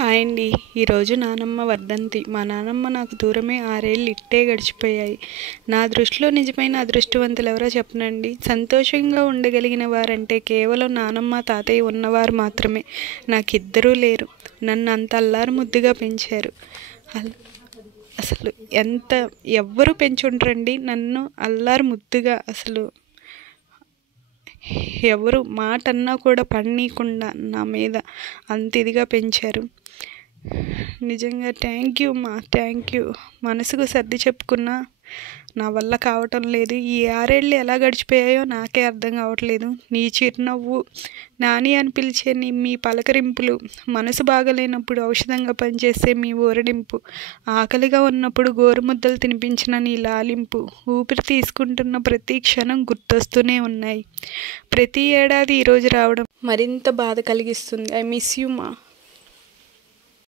Hi అండి. ఈరోజు నానమ్మ వర్ధంతి. మా నానమ్మ నాకు దూరమే 6 ఏళ్ళు ఇట్టే గడిచిపోయాయి. నా దృష్టిలో నిజమైన అదృష్టవంతులు ఎవరో చెప్పనండి. సంతోషంగా ఉండగలిగిన వారంటే కేవలం నానమ్మ తాతయ్య ఉన్నవారు మాత్రమే. నాకిద్దరూ లేరు. నన్ను అంత అల్లారు ముద్దుగా పెంచారు. అసలు ఎవ్వరూ పెంచుండ్రండి నన్ను అల్లారు ముద్దుగా. అసలు ఎవరు మాట అన్నా కూడా పడనీయకుండా నా మీద అంత ఇదిగా పెంచారు. నిజంగా థ్యాంక్ యూ థ్యాంక్ యూ. మనసుకు సర్ది చెప్పుకున్నా నా వల్ల కావటం లేదు. ఈ 6 ఏళ్ళు ఎలా గడిచిపోయాయో నాకే అర్థం కావట్లేదు. నీ చిరునవ్వు, నాని అని పిలిచే మీ పలకరింపులు, మనసు బాగలేనప్పుడు ఔషధంగా పనిచేసే మీ ఊరడింపు, ఆకలిగా ఉన్నప్పుడు గోరుముద్దలు తినిపించిన నీ లాలింపు, ఊపిరి తీసుకుంటున్న ప్రతి క్షణం గుర్తొస్తూనే ఉన్నాయి. ప్రతి ఏడాది ఈరోజు రావడం మరింత బాధ కలిగిస్తుంది. ఐ మిస్ యూ మా.